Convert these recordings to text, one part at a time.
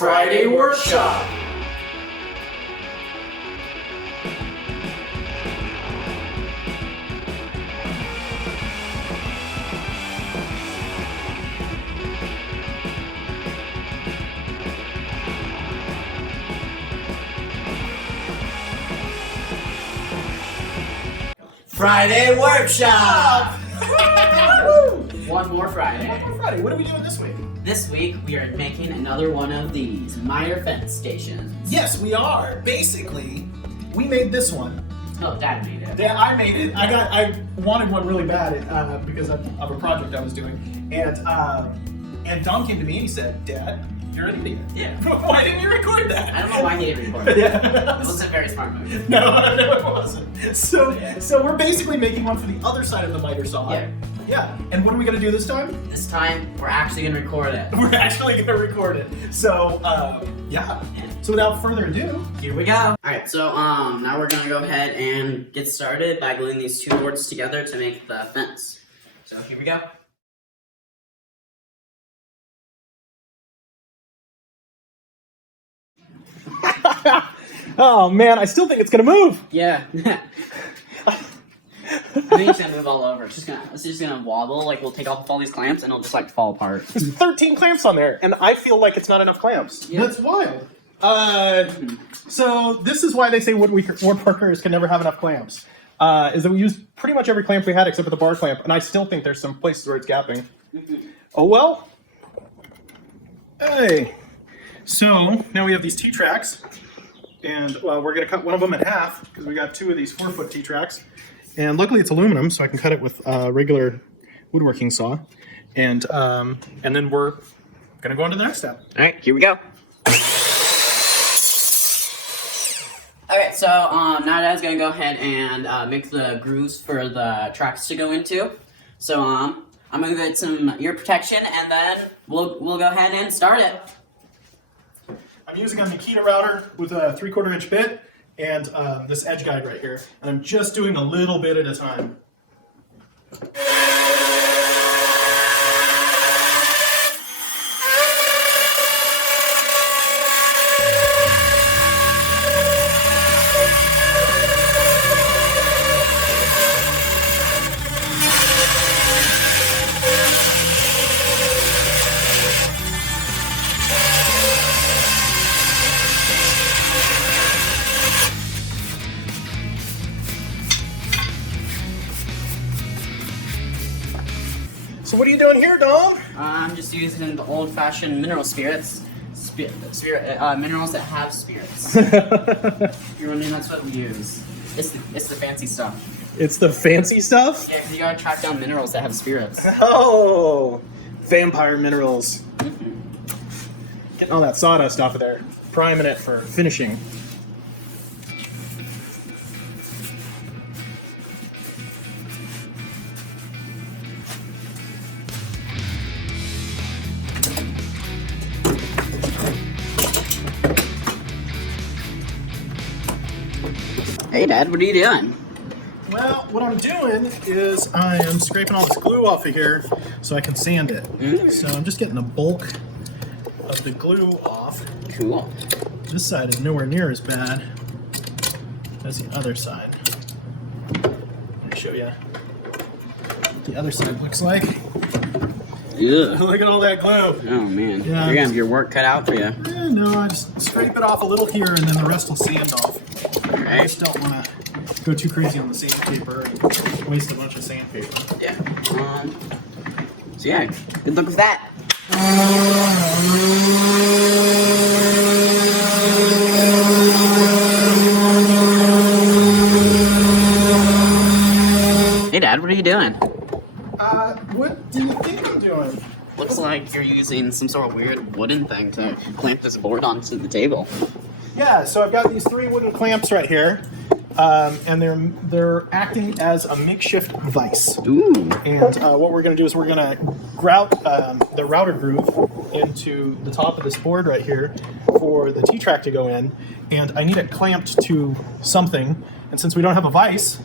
Friday Workshop. Friday Workshop! One more Friday. Friday, what are we doing this week? This week we are making another one of these miter fence stations. Yes, we are. Basically, we made this one. Oh, Dad made it. Yeah, I made it. I wanted one really bad because of a project I was doing, and Dom came to me and he said, "Dad, you're an idiot. Yeah. Why didn't you record that?" I don't know why he didn't record it. Yeah. It wasn't a very smart move. No, it wasn't. So we're basically making one for the other side of the miter saw. Yeah. Yeah. And what are we gonna do this time? This time we're actually gonna record it. We're actually gonna record it. So yeah. So without further ado, Here we go. Alright, so now we're gonna go ahead and get started by gluing these two boards together to make the fence. So here we go. oh man, I still think it's gonna move. Yeah. I think it's gonna move all over. It's just gonna wobble. Like we'll take off all these clamps and it'll just like fall apart. There's 13 clamps on there, and I feel like it's not enough clamps. Yeah. That's wild. So this is why they say woodworkers can never have enough clamps. Is that we used pretty much every clamp we had except for the bar clamp, and I still think there's some places where it's gapping. Oh well. Hey. So now we have these T-tracks, and we're gonna cut one of them in half because we got two of these 4-foot T-tracks. And luckily it's aluminum, so I can cut it with a regular woodworking saw. And then we're gonna go on to the next step. Alright, here we go. Alright, so now Dad's gonna go ahead and make the grooves for the tracks to go into. So I'm gonna get some ear protection and then we'll go ahead and start it. I'm using a Makita router with a 3/4 inch bit and this edge guide right here. And I'm just doing a little bit at a time. So what are you doing here, Dom? I'm just using the old-fashioned mineral spirits. Minerals that have spirits. You're wondering, that's what we use. It's the fancy stuff. It's the fancy stuff? Yeah, because you gotta track down minerals that have spirits. Oh, vampire minerals. Getting all that sawdust off of there, priming it for finishing. Hey, Dad, what are you doing? Well, what I'm doing is I am scraping all this glue off of here so I can sand it. So I'm just getting the bulk of the glue off. Cool. This side is nowhere near as bad as the other side. Let me show you what the other side looks like. Yeah. Look at all that glue. Oh man, Yeah. you're gonna have your work cut out for you. No, I just scrape it off a little here and then the rest will sand off. I Alright. just don't want to go too crazy on the sandpaper and waste a bunch of sandpaper. Yeah. So yeah, good luck with that. Hey, Dad, what are you doing? What do you think I'm doing? Looks like you're using some sort of weird wooden thing to clamp this board onto the table. Yeah, so I've got these 3 wooden clamps right here, and they're acting as a makeshift vise. Ooh. And what we're going to do is we're going to grout the router groove into the top of this board right here for the T-track to go in, and I need it clamped to something. And since we don't have a vise,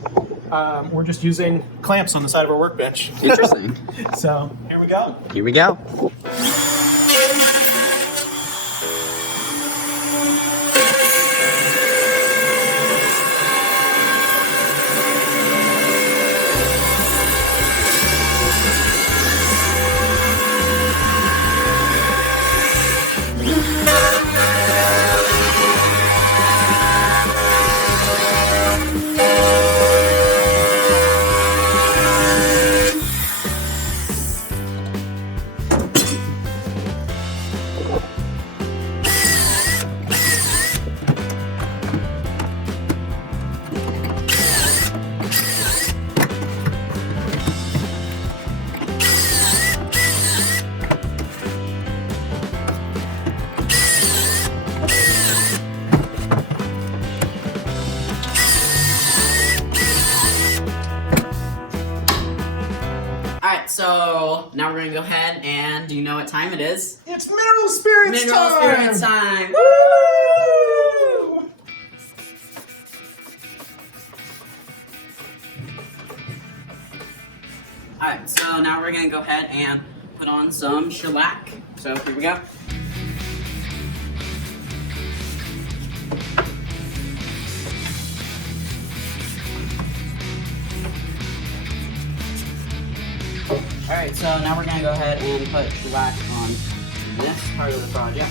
we're just using clamps on the side of our workbench. Interesting. So here we go. Here we go. So now we're gonna go ahead and do you know what time it is? It's Mineral Spirits Mineral time! Spirits time! Woo! Alright, so now we're gonna go ahead and put on some shellac. So here we go. Alright, so now we're gonna go ahead and put shellac on this part of the project.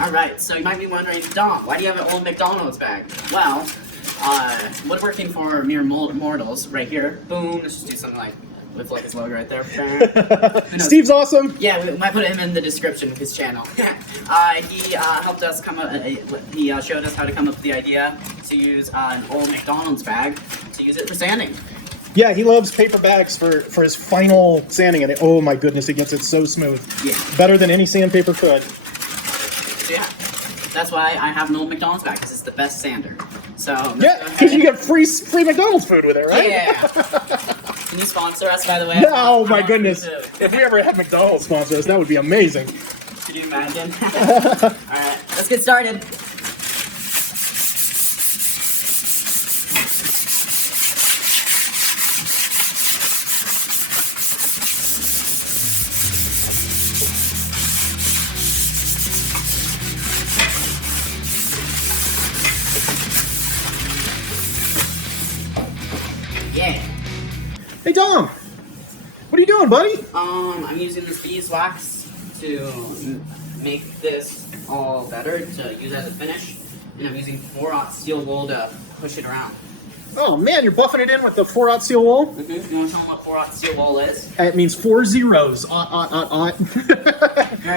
Alright, so you might be wondering, Dom, why do you have an old McDonald's bag? Well, woodworking for mere mortals, right here. Boom, let's just do something like, with like his logo right there. Steve's awesome! Yeah, we might put him in the description of his channel. He helped us come up, he showed us how to come up with the idea to use an old McDonald's bag to use it for sanding. Yeah, he loves paper bags for his final sanding, and oh my goodness, he gets it so smooth. Yeah. Better than any sandpaper could. So yeah, that's why I have an old McDonald's bag, because it's the best sander. So yeah, because you get free McDonald's food with it, right? Yeah. Can you sponsor us, by the way? Oh my goodness! If we ever had McDonald's sponsor us, that would be amazing. Could you imagine? Alright, let's get started. Yeah. Hey Dom, what are you doing, buddy? I'm using this beeswax to make this all better to use as a finish, and I'm using 4/0 steel wool to push it around. Oh man, you're buffing it in with the 4/0 steel wool? Mm-hmm. You want to tell them what 4/0 steel wool is? It means 4 zeros. Very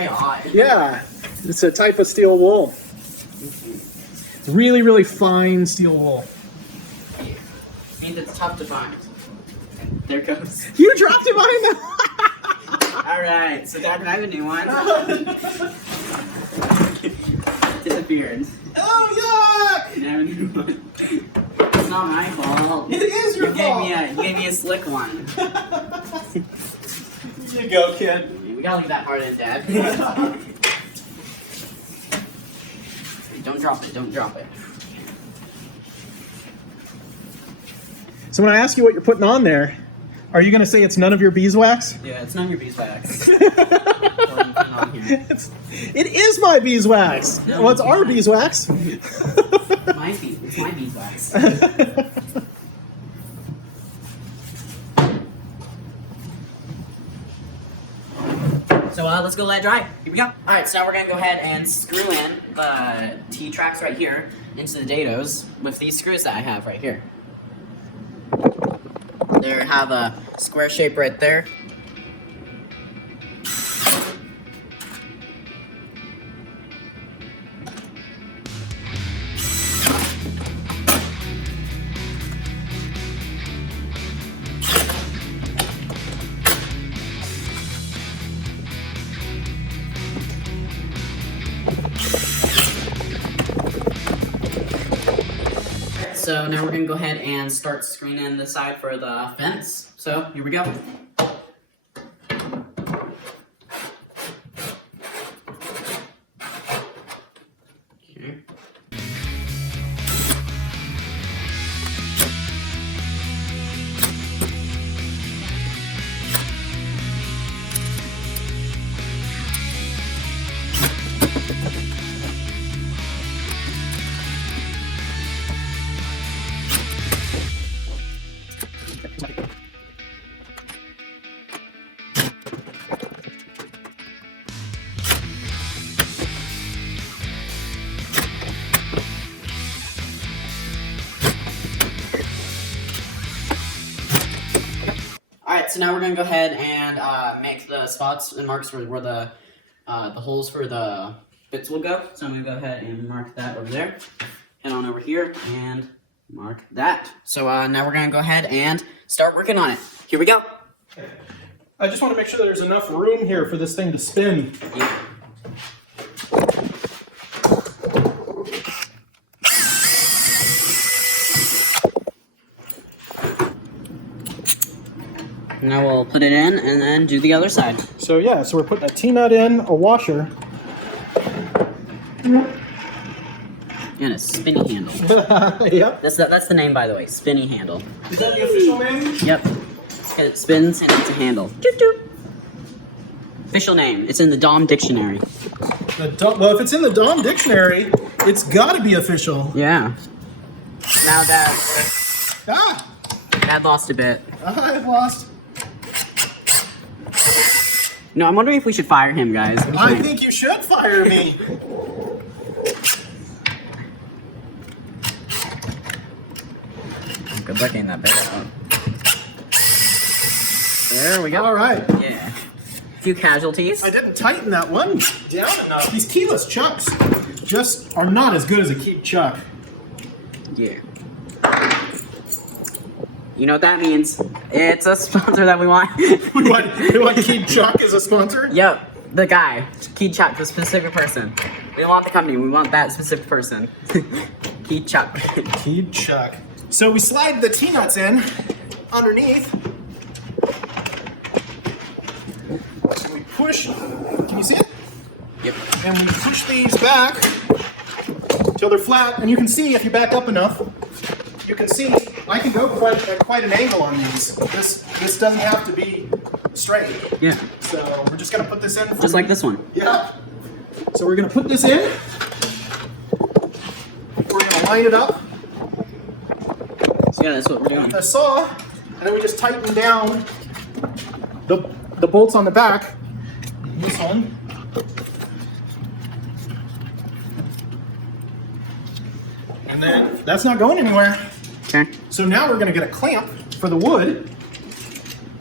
odd. Yeah, it's a type of steel wool. It's really, really fine steel wool. Yeah. Means it's tough to find. There it goes. You dropped it behind the... Alright, so Dad, can I have a new one? Disappeared. Oh, yuck! Can I have a new one? It's not my fault. It is your fault! You gave me a slick one. Here you go, kid. We gotta leave that part in, Dad. Don't drop it, don't drop it. So when I ask you what you're putting on there, are you going to say it's none of your beeswax? Yeah, it's none of your beeswax. It is my beeswax. No, Well, it's our beeswax. beeswax. It's my beeswax. So let's go let it dry. Here we go. Alright, so now we're going to go ahead and screw in the T-tracks right here into the dados with these screws that I have right here. There, have a square shape right there. So now we're going to go ahead and start screwing in the side for the fence. So here we go. Okay. Alright, so now we're going to go ahead and make the spots and marks where the holes for the bits will go. So I'm going to go ahead and mark that over there. Head on over here and mark that. So now we're going to go ahead and start working on it. Here we go. I just want to make sure that there's enough room here for this thing to spin. Yeah. Now we'll put it in and then do the other side. So yeah, so we're putting a T-nut in, a washer. And a spinny handle. Yep. That's the name, by the way. Spinny handle. Is that the official name? Yep. It spins and it's a handle. Doot doot. Official name. It's in the Dom dictionary. Well, if it's in the Dom dictionary, it's got to be official. Yeah. Now Dad lost a bit. I've lost. No, I'm wondering if we should fire him, guys. I think you should fire me. Good luck getting that bit out. There we go. All right. Yeah. A few casualties. I didn't tighten that one down enough. These keyless chucks just are not as good as a key chuck. Yeah. You know what that means? It's a sponsor that we want. We want Key Chuck as a sponsor? Yep. The guy. Key Chuck, the specific person. We don't want the company, we want that specific person. Key Chuck. Key Chuck. So we slide the T-nuts in underneath. And we push. Can you see it? Yep. And we push these back till they're flat. And you can see, if you back up enough, you can see I can go quite an angle on these. This doesn't have to be straight. Yeah. So we're just gonna put this in. Just like this one. Yeah. So we're gonna put this in. We're gonna line it up. So yeah, that's what we're doing. With a saw, and then we just tighten down the bolts on the back. This one. And then that's not going anywhere. Okay. So now we're going to get a clamp for the wood,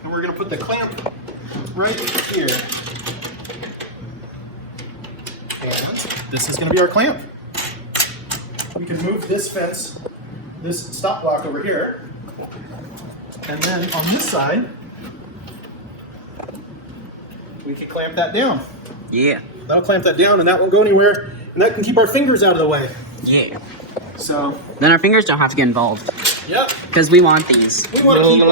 and we're going to put the clamp right here. And this is going to be our clamp. We can move this fence, this stop block over here, and then on this side, we can clamp that down. Yeah. That'll clamp that down, and that won't go anywhere, and that can keep our fingers out of the way. Yeah. So. Then our fingers don't have to get involved. Yep. Because we want these. We want to keep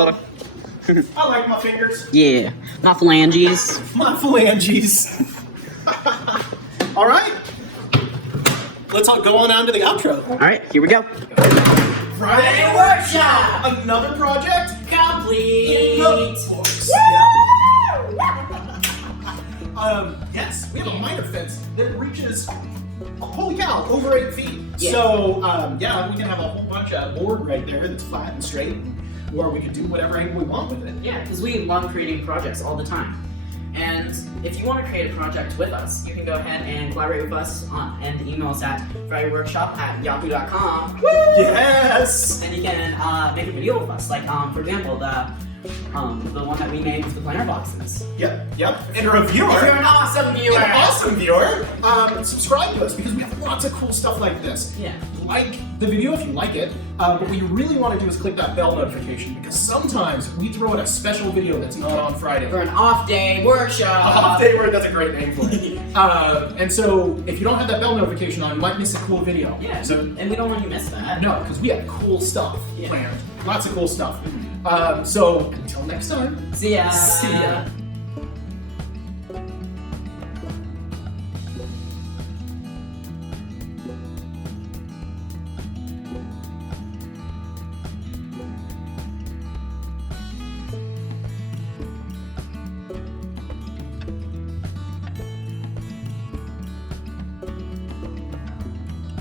them. I like my fingers. Yeah. Not phalanges. My phalanges. All right. Let's all go on to the outro. Alright, here we go. Friday Workshop! Another project Complete! in the books. Yes, we have a miter fence that reaches, holy cow, over 8 feet. Yeah. So, yeah, we can have a whole bunch of board right there that's flat and straight, or we can do whatever angle we want with it. Yeah, because we love creating projects all the time. And if you want to create a project with us, you can go ahead and collaborate with us and email us at fridayworkshop@yahoo.com. Yes! And you can make a video with us. Like, for example, the one that we made with the planter boxes. Yep. And a reviewer. If you're an awesome viewer. An awesome viewer. Subscribe to us because we have lots of cool stuff like this. Yeah. Like the video if you like it, but what you really want to do is click that bell notification because sometimes we throw in a special video that's not on Friday. For an off-day workshop. Off-day work, that's a great name for it. And so if you don't have that bell notification on, you might miss a cool video. Yeah, So and we don't want you to miss that. no, because we have cool stuff Yeah. planned. Lots of cool stuff. So until next time. See ya. See ya.